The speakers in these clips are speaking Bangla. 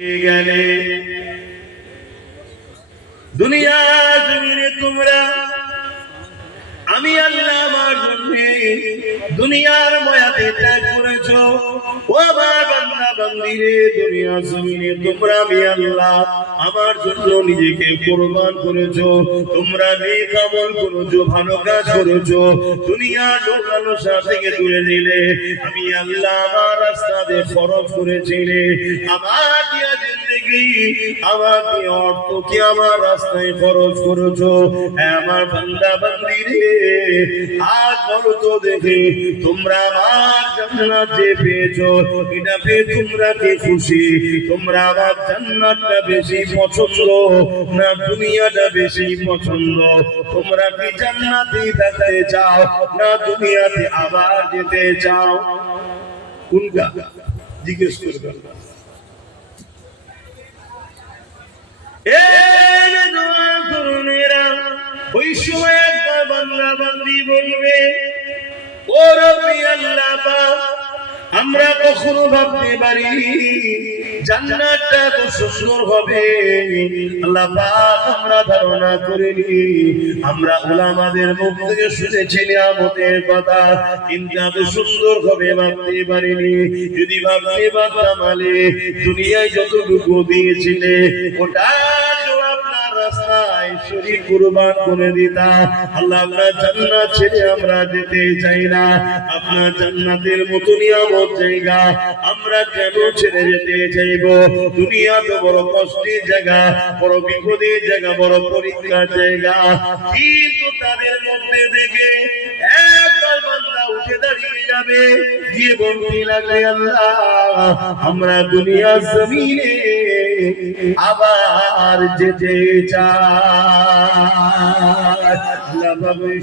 গেলে দুনিয়া জমিনে তোমরা আমি আল্লাহ আমার জন্য দুনিয়ার মায়াতে ত্যাগ করেছো। ও আমার বান্দা বান্দিরে, দুনিয়া জমিনে তোমরা আমি আল্লাহ আমার জন্য নিজেকে কুরবান করেছো। তোমরা নেক আমল করেছো, ভালো কাজ করেছো, দুনিয়ার লোক লালসা থেকে দূরে নিলে আমি আল্লাহ আমার রাস্তাতে খরচ করেছিলে। আমার দিয়া জিন্দেগি, আমার দিয়া অর্থ কি আমার রাস্তায় খরচ করেছো। আমার বান্দা বান্দিরে, আজ বলো তো দেখি, তোমরা আমার জান্নাত যে পেয়েছো, এটা পেয়ে তোমরা কি খুশি? তোমরা আমার জান্নাতটা বেশি পছন্দ না দুনিয়াটা বেশি পছন্দ? তোমরা কি জান্নাতে থাকতে চাও না দুনিয়াতে আবার যেতে চাও? কোনটা জিজ্ঞেস করবেন। ওই সময় একটা বান্দা বান্দি বলবে, ও রব্বি আল্লাহ পাক, আমরা কখনো ভাবতে পারি জান্নাতটা এত সুন্দর হবে। আল্লাহ পাক আমরা ধারণা করিনি। আমরা উলামাদের মুখ থেকে শুনেছি নিয়ামতের কথা, কিন্তু এত সুন্দর হবে ভাবতে পারিনি। যদি ভাবতে পারতাম আলে দুনিয়ায় যতটুকু দিয়েছিলে ওটা রাস্তায় শরীর কুরবান করে দিতা। আল্লাহ আপনার জান্নাত ছেড়ে আমরা যেতে চাই না। আপনার জান্নাতের মতো নিয়ামত জায়গা আমরা কেন ছেড়ে যেতে চাইব? দুনিয়া তো বড় কষ্টের জায়গা, বড় বিপদের জায়গা, বড় পরীক্ষার জায়গা। কিন্তু তাদের মধ্যে থেকে একদল বান্দা উঠে দাঁড়িয়ে যাবে, গিয়ে বলতে লাগবে, আল্লাহ আমরা দুনিয়া জমিনে আবার যেতে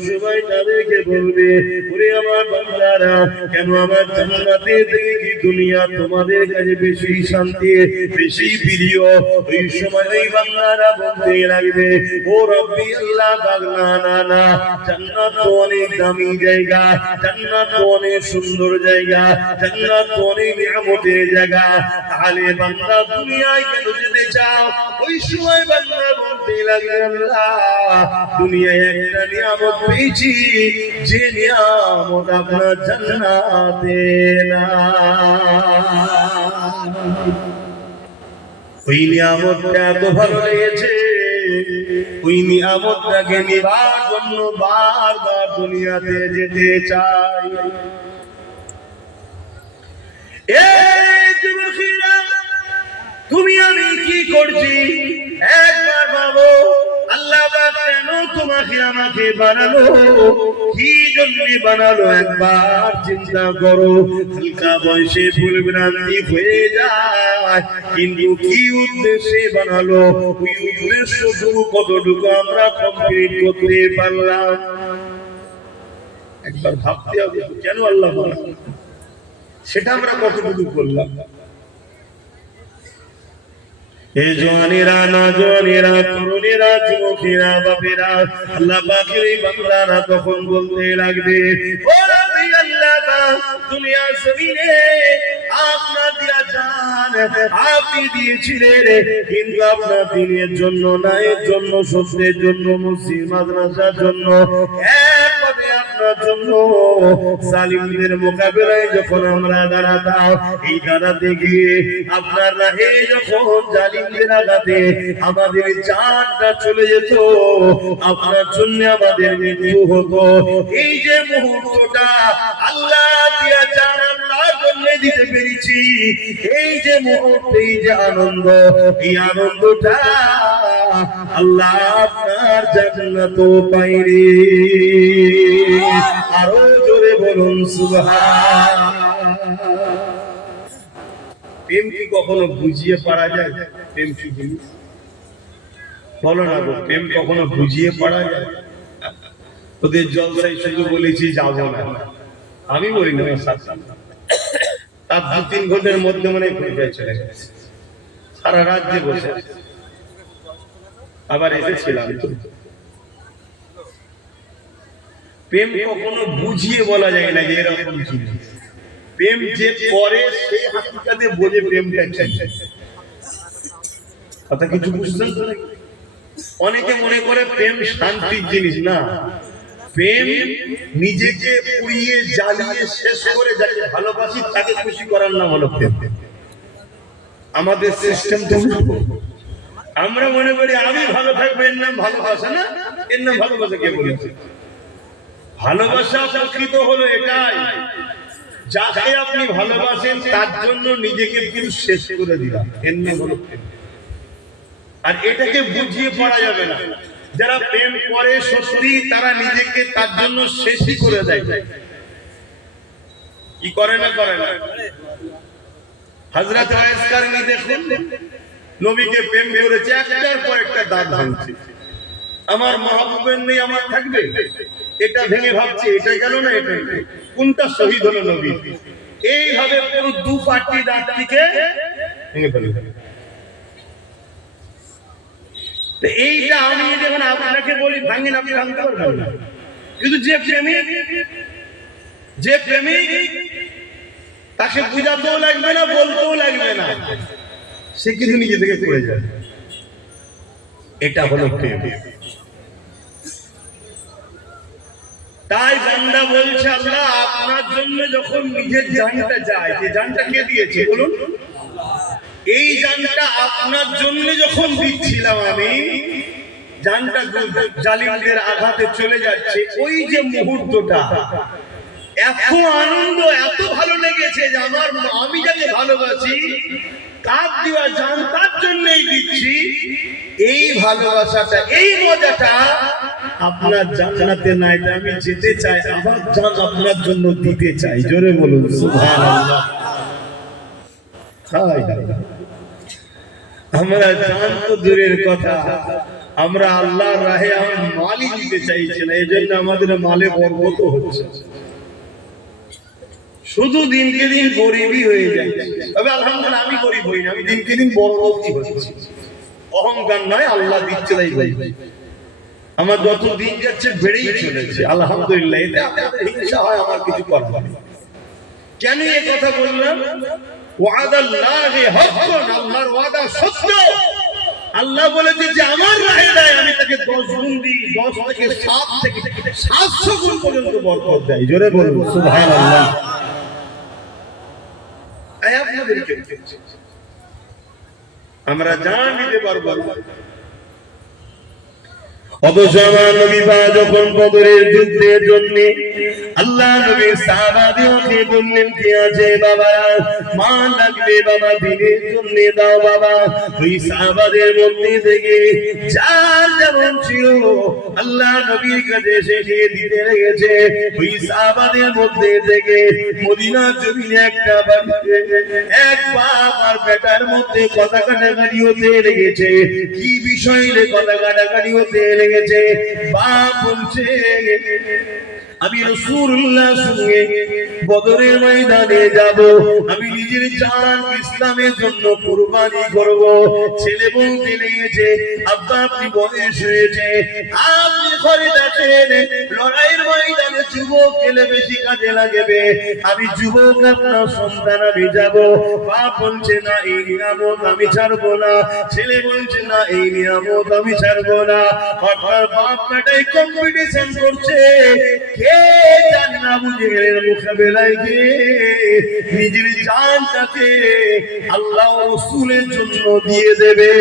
সবাই তাদেরকে বলবে, ওরে আমার বান্দারা, কেন আমার জান্নাতে থেকে কি দুনিয়া তোমাদের কাছে বেশি শান্তি, বেশি প্রিয়? ওই সময় ওই বান্দারা বলতে লাগবে, ও রব্বি আল্লাহ পাক, না না না, জান্নাত তো অনেক দামি জায়গা, জান্নাত তো অনেক সুন্দর জায়গা, জান্নাত তো অনেক নিয়ামতের জায়গা। তাহলে বান্দা দুনিয়ায় কেন যেতে চাও? ওই সময় বান্দা বলতে লাগবে, আল্লাহ দুনিয়ায় একটা নিয়ামত পেয়েছি, যে নিয়ামত আপনার জান্নাতে না। ওই নিয়ামতটা এত ভালো লেগেছে, ওই নিয়ামতটাকে নিবার জন্য বারবার দুনিয়াতে যেতে চাই। তুমি আমি কি করছি একবার ভাবো। আল্লাহ পাক কেন তোমাকে আমাকে বানালো, কি জন্য বানালো, একবার চিন্তা করো। হালকা বয়সে ভুল ভ্রান্তি হয়ে যায়, কিন্তু কি উদ্দেশ্যে বানালো, ওই উদ্দেশ্যটুকু কতটুকু আমরা কমপ্লিট করতে পারলাম? একবার ভাবতে হবে, কেন আল্লাহ বানালো, সেটা আমরা কতটুকু করলাম? এ জওয়ানেরা, নওজওয়ানেরা, তরুণেরা, যুবকেরা, বাপেরা, আল্লাহ পাকের এই বান্দারা তখন বলতে লাগবে, ও রব্বি আল্লাহ পাক, দুনিয়া জমিনে আপনার দিয়া জান আপনি দিয়েছিলেন, কিন্তু আপনার দিনের জন্য না, এর জন্য সত্যের জন্য, মসজিদ মাদ্রাসার জন্য, একভাবে আপনার জন্য জালিমদের মোকাবেলায় যখন আমরা দাঁড়াতাম, এই দাঁড়াতে গিয়ে আপনার রাহে যখন জালিমদের আঘাতে আমাদের জানটা চলে যেত, আপনার জন্য আমাদের মৃত্যু হতো, এই যে মুহূর্তটা আল্লাহ দিয়া জান আল্লাহর জন্য দিতে পেরেছি, এই যে মুহূর্তে, এই যে আনন্দ, এই আনন্দটা আল্লাহ আপনার জান্নাত পাইনি। আরো জোরে বলুন সুবহানাল্লাহ। প্রেম কি কখনো বুঝিয়ে পারা যায়? প্রেম কি জিনিস বলো না গো, প্রেম কখনো বুঝিয়ে পারা যায়? ওদের জলসায় শুধু বলেছি যাবো না, আমি বলি না, তার 2-3 ঘন্টার মধ্যে মনে পরিচয় চলে গেছে, সারা রাত যে বসে আবার এসেছিলাম। প্রেম কখনো বুঝিয়ে বলা যায় না যে এরকম জিনিস। প্রেম যে করে সে হাকিকাতে বোঝে প্রেমটা কি। কথা কিছু বুঝছেন তো? অনেকে মনে করে প্রেম শান্তির জিনিস না, প্রেম নিজেকে পুড়িয়ে জ্বালিয়ে শেষ করে যাকে ভালোবাসি তাকে খুশি করার নাম হলো প্রেম। আমাদের সিস্টেম তো উল্টো। আমরা মনে করি আমি ভালো থাকবো, এর নাম ভালোবাসা না, এর নাম ভালোবাসা। কে বলেছে? ভালোবাসা প্রকৃত হলো এটাই, যাকে আপনি ভালোবাসেন তার জন্য নিজেকে কিন্তু শেষ করে দিলাম, এর নাম হলো প্রেম। আর এটাকে বুঝিয়ে পড়া যাবে না। যারা প্রেম করে সত্যি তারা নিজেকে তার জন্য শেষই করে দেয়। কি করে না করে না? হযরত ওয়াইস কারনী দেখুন, নবীকে প্রেম করেছে, একটার পর একটা দাঁত ভাঙছে। আমার মাহবুবের নেই আমার থাকবে, এটা ভেঙে ভাবছে এটা গেল না, এটা কোনটা শহীদ হলো নবী। এইভাবে পুরো দু পাটি দাঁতটিকে ভেঙে ফেলে। এইটা আমি যখন আপনাকে বলি ভাঙেন, আপনি ভাঙতে পারবেন না। কিন্তু যে প্রেমিক তাকে বুঝাতেও লাগবে না, বলতেও লাগবে না, সে কিন্তু নিজে থেকে পড়ে যায়। এটা হলো প্রেম। তাই বান্দা বলছে আল্লাহ আপনার জন্য যখন নিজের জানটা যায়, যে জানটা কে দিয়েছে বলুন? এই জানটা আপনার জন্য যখন দিচ্ছিলাম আমি, জানটা জালিমদের আঘাতে চলে যাচ্ছে, ওই যে মুহূর্তটা এত আনন্দ, এত ভালো লেগেছে যে আমার আমি যাকে ভালোবাসি তার দেওয়া জান তার জন্যই দিচ্ছি। এই ভালোবাসাটা, এই মজাটা আপনার জান্নাতে নাই। আমি যেতে চাই, আমার জান আপনার জন্য দিতে চাই। জোরে বলুন সুবহানাল্লাহ। আমরা জান তো দূরের কথা, আমরা আল্লাহর রাহে আমার মালই দিতে চাইছি না, এই জন্য আমাদের মালে বরকত হচ্ছে, শুধু দিনকে দিন গরিবই হয়ে যায়। তবে আলহামদুলিল্লাহ আমি গরিব হই না, আমি দিনকে দিন বড় লোকই হচ্ছি। অহংকার নয়, আল্লাহ দিচ্ছে তাই বলছি। আমার যত দিন যাচ্ছে বেড়েই চলেছে আলহামদুলিল্লাহ। এতে আপনাদের হিংসা হয়, আমার কিছু করার নেই। কেন এই কথা বললাম? ওয়াদাল্লাহি হাক্কুন, আল্লাহর ওয়াদা সত্য। আল্লাহ বলেছে যে আমার রাহে দেয় আমি তাকে 10 গুণ দিই, 10 থেকে 7 থেকে 700 গুণ পর্যন্ত বরকত দেয়। জোরে বলুন সুবহানাল্লাহ। আয় আপনাদেরকে আমরা জান দিতে পারবো না। অথচ আমার নবী পাক যখন বদরের যুদ্ধের জন্য আল্লাহ নবী সাহাবাদেরকে বললেন কি আছে বাবা, মা লাগবে বাবা, দিনের জন্য দাও বাবা। ওই সাহাবাদের মধ্যে থেকে যার যেমন ছিল আল্লাহ নবীর কাছে এসে দিয়ে দিতে লেগেছে। ওই সাহাবাদের মধ্যে থেকে মদিনা জমিনে একটা বাড়িতে এক বাপ আর বেটার মধ্যে কথা কাটাকাটি হতে লেগেছে। কি বিষয়ে কথা কাটাকাটি হতে লেগেছে? বাপ বলছে আমি রাসূলুল্লাহ সঙ্গে বদরের ময়দানে যাব, আমি নিজের জান ইসলামের জন্য কুরবানি করব। ছেলে বলতে লেগেছে আব্বা আপনি বয়স হয়েছে, আপনি ঘরে দেখেন লড়াইয়ের ময়দানে যুবক গেলে বেশি কাজে লাগবে, আমি যুবক আপনার সন্তান আমি যাব। বাপ বলছে না এই নিয়ামত আমি ছাড়বো না, ছেলে বলছে না এই নিয়ামত আমি ছাড়বো না। আপনার বাপ বেটাই কম্পিটিশন করছে, কে জানে না বুঝে মোকাবেলায় গিয়ে নিজের জানটাকে আল্লাহ রাসূলের জন্য দিয়ে দেবে।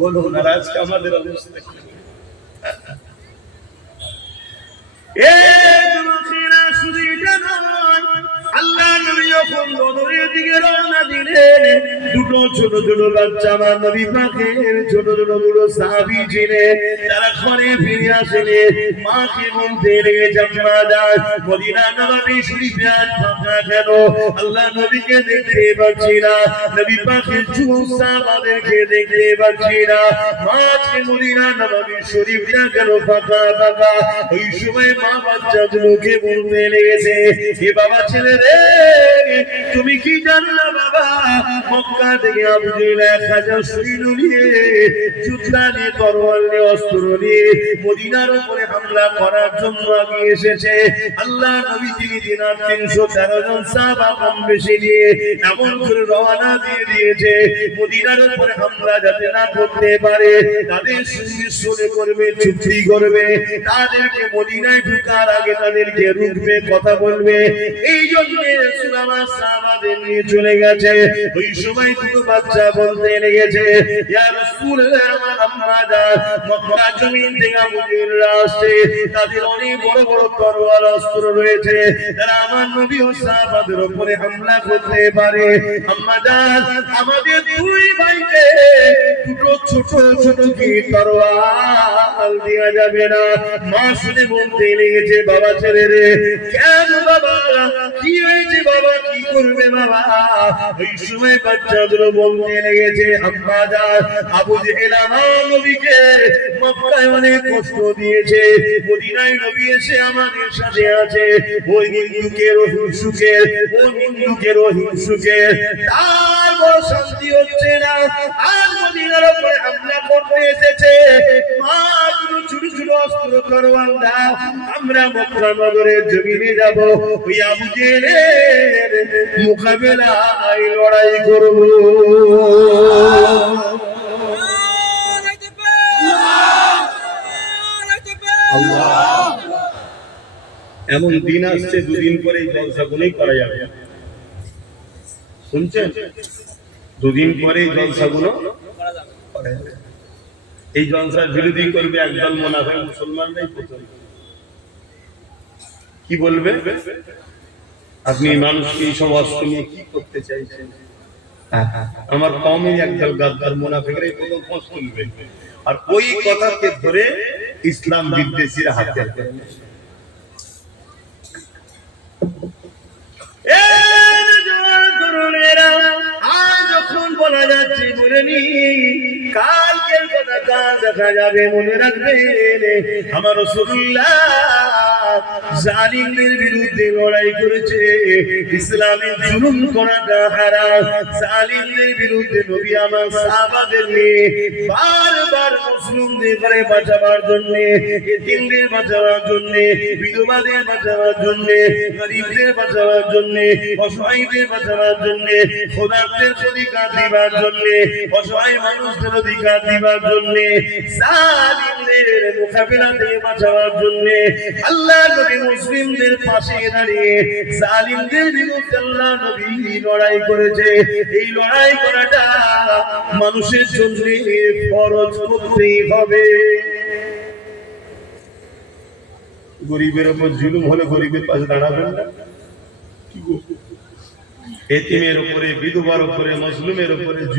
বলুন আর আজকে আমাদের অবস্থা কি? শুধু এটা নয়, আল্লাহ নবী যখন বদরের দিকে রওনা দিলেন, দুটো ছোট ছোট বাচ্চা আমার নবী পাকের ছোট ছোট দুটো সাহাবী ছিলেন, তারা ঘরে ফিরে আসলেন। মাকে বলতে লেগেছে আম্মা জান, মদিনা নববী শরীফে আজ ফাঁকা কেন? আল্লাহ নবীকে দেখতে পাচ্ছি না, নবী পাকের যুবক সাহাবাদেরকে দেখতে পাচ্ছি না, মাকে মদিনা নববী শরীফটা কেন ফাঁকা ফাঁকা? ওই সময় মা বাচ্চাগুলোকে বলতে লেগেছে, এ বাবা ছেলে রে, তুমি কি জানো না বাবা, মক্কা থেকে আবু জেহেল 1000 সৈন্য নিয়ে যুদ্ধা নিয়ে তরোয়াল নিয়ে অস্ত্র নিয়ে মদিনার উপরে হামলা করার জন্য আগে এসেছে। আল্লাহ নবী তিনি দিনার 313 জন সাহাবা কম বেশি নিয়ে এমন করে রওনা দিয়ে দিয়েছে মদিনার উপরে হামলা যাতে না করতে পারে, তাদের সঙ্গে শুনে করবে, চুক্তি করবে, তাদেরকে মদিনায় ঢোকার আগে তাদেরকে রুখবে, কথা বলবে। এই জন্য রাসূল আমার সাহাবাদের নিয়ে চলে গেছে। ওই সময় দুটো বাচ্চা বলতে লেগেছে, ইয়া রাসূলুল্লাহ, আমার আম্মা জান মক্কা জমিন থেকে আবু জেহেল আসছে, তাদের অনেক বড় বড় তরোয়াল অস্ত্র রয়েছে, তারা আমার নবী ও সাহাবাদের উপরে হামলা করতে পারে। আম্মা জান, আমাদের দুই ভাইকে দুটো ছোট ছোট কি তরোয়াল দেয়া যাবে না? মা শুনে বলতে লেগেছে, বাবা ছেড়ে রে। কেন বাবা, কি হয়েছে বাবা, কি করবে বাবা? ওই সময় বাচ্চাগুলো বলতে লেগেছে, আম্মা জান, আবু জেহেল আমার নবীকে মক্কায় অনেক কষ্ট দিয়েছে, মদিনায় নবী এসে আমাদের সাথে আছে, ওই হিন্দুকের হিংসুকের, ওই হিন্দুকের হিংসুকের তার বড় শান্তি হচ্ছে না, আর মদিনার উপরে হামলা করতে এসেছে। মা দুটো ছোট ছোট অস্ত্র তরোয়াল দাও, আমরা মক্কা নগরের জমিনে যাব, ওই আবু জেহেলের মোকাবেলায় লড়াই করব। এমন দিন আসছে, দুদিন পরে এই জলসাগুলোই করা যাবে, শুনছেন? দুদিন পরে এই জলসাগুলো করা যাবে। এই জলসার বিরোধী করবে একদল মুনাফিক, মুসলমানরাই প্রথম। কি বলবে? আপনি মানুষকে এই সব অস্ত্র নিয়ে কি করতে চাইছেন? আমার কওমের একদল গাদ্দার মুনাফিকরাই প্রথম ফোঁস তুলবে, আর ওই কথাকে ধরে ইসলাম বিদ্বেষীরা হাতে হাতে। যখন বলা যাচ্ছে বলে নি, কালকের কথা কাল দেখা যাবে, মনে রাখবেন আমার রাসূলুল্লাহ জালিমদের বিরুদ্ধে লড়াই করেছে। ইসলামে জুলুম করাটা হারাম। জালিমদের বিরুদ্ধে নবী আমার সাহাবাদের নিয়ে বারবার মুসলিমদের করে বাঁচাবার জন্য, এতিমদের বাঁচাবার জন্য, বিধবাদের বাঁচাবার জন্য, গরিবদের বাঁচাবার জন্য, অসহায়দের বাঁচাবার জন্য, খোদাদের অধিকার দিবার জন্য, অসহায় মানুষদের অধিকার দিবার জন্য, জালিমদের মোকাবিলা দিয়ে বাঁচাবার জন্য আল্লাহ নবী মুসলিমদের পাশে দাঁড়িয়ে জালিমদের বিরুদ্ধে আল্লাহ নবী লড়াই করেছে। এই লড়াই করাটা মানুষের জন্য ফরজ করতেই হবে। গরিবের উপর জুলুম হলে গরিবের পাশে দাঁড়াবেন না? এতিমের উপরে, বিধবার উপরে, মজলুমের উপরে জুলুম